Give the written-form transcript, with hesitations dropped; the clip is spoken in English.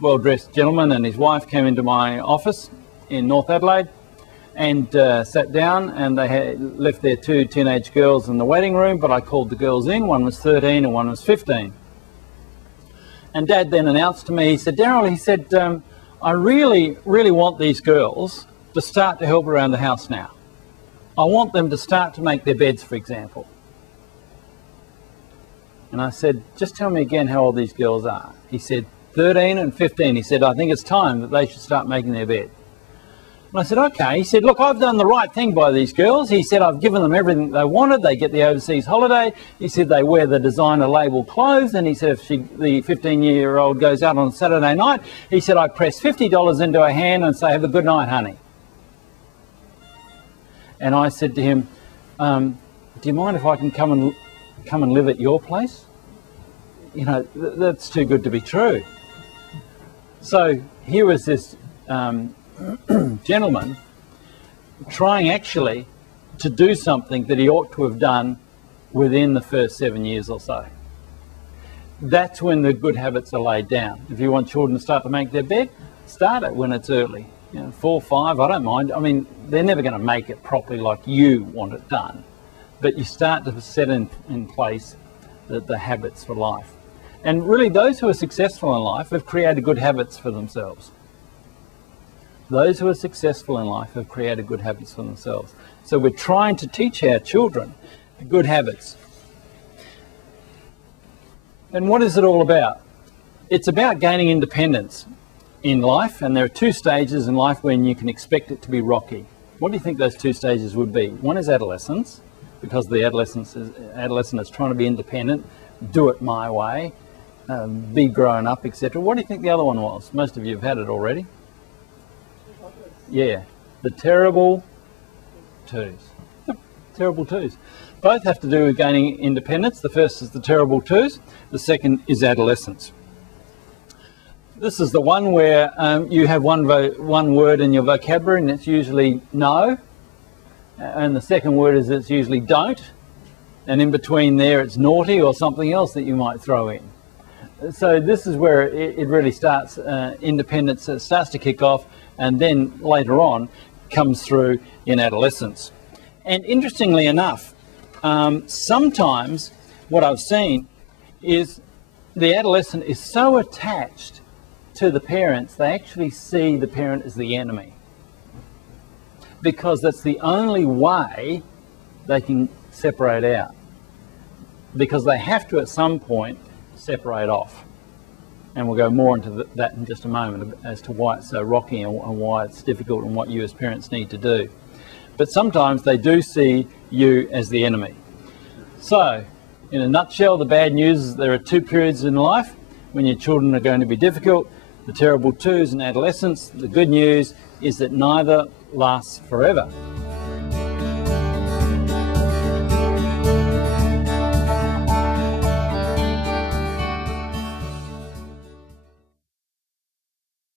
well-dressed gentleman and his wife came into my office in North Adelaide and sat down, and they had left their two teenage girls in the waiting room, but I called the girls in. One was 13 and one was 15. And Dad then announced to me, he said, Daryl, he said, I really want these girls to start to help around the house now. I want them to start to make their beds, for example. And I said, just tell me again how old these girls are. He said, 13 and 15. He said, I think it's time that they should start making their bed. And I said, okay. He said, look, I've done the right thing by these girls. He said, I've given them everything they wanted. They get the overseas holiday. He said, they wear the designer label clothes. And he said, if the 15-year-old goes out on a Saturday night, he said, I press $50 into her hand and say, have a good night, honey. And I said to him, do you mind if I can come and live at your place? You know, that's too good to be true. So here was this gentleman trying actually to do something that he ought to have done within the first 7 years or so. That's when the good habits are laid down. If you want children to start to make their bed, start it when it's early. You know, 4 or 5, I don't mind. I mean, they're never going to make it properly like you want it done. But you start to set in place the habits for life. And really, those who are successful in life have created good habits for themselves. Those who are successful in life have created good habits for themselves. So we're trying to teach our children good habits. And what is it all about? It's about gaining independence in life, and there are 2 stages in life when you can expect it to be rocky. What do you think those 2 stages would be? One is adolescence, because the adolescent is trying to be independent, do it my way, be grown up, etc. What do you think the other one was? Most of you have had it already. Yeah, the terrible twos. Yep, terrible twos. Both have to do with gaining independence. The first is the terrible twos. The second is adolescence. This is the one where you have one word in your vocabulary, and it's usually no. And the second word is it's usually don't. And in between there, it's naughty or something else that you might throw in. So this is where it really starts, independence starts to kick off, and then later on comes through in adolescence. And interestingly enough, sometimes what I've seen is the adolescent is so attached to the parents, they actually see the parent as the enemy, because that's the only way they can separate out, because they have to at some point separate off. And we'll go more into that in just a moment as to why it's so rocky and why it's difficult and what you as parents need to do. But sometimes they do see you as the enemy. So, in a nutshell, the bad news is there are 2 periods in life when your children are going to be difficult, the terrible twos and adolescence. The good news is that neither lasts forever.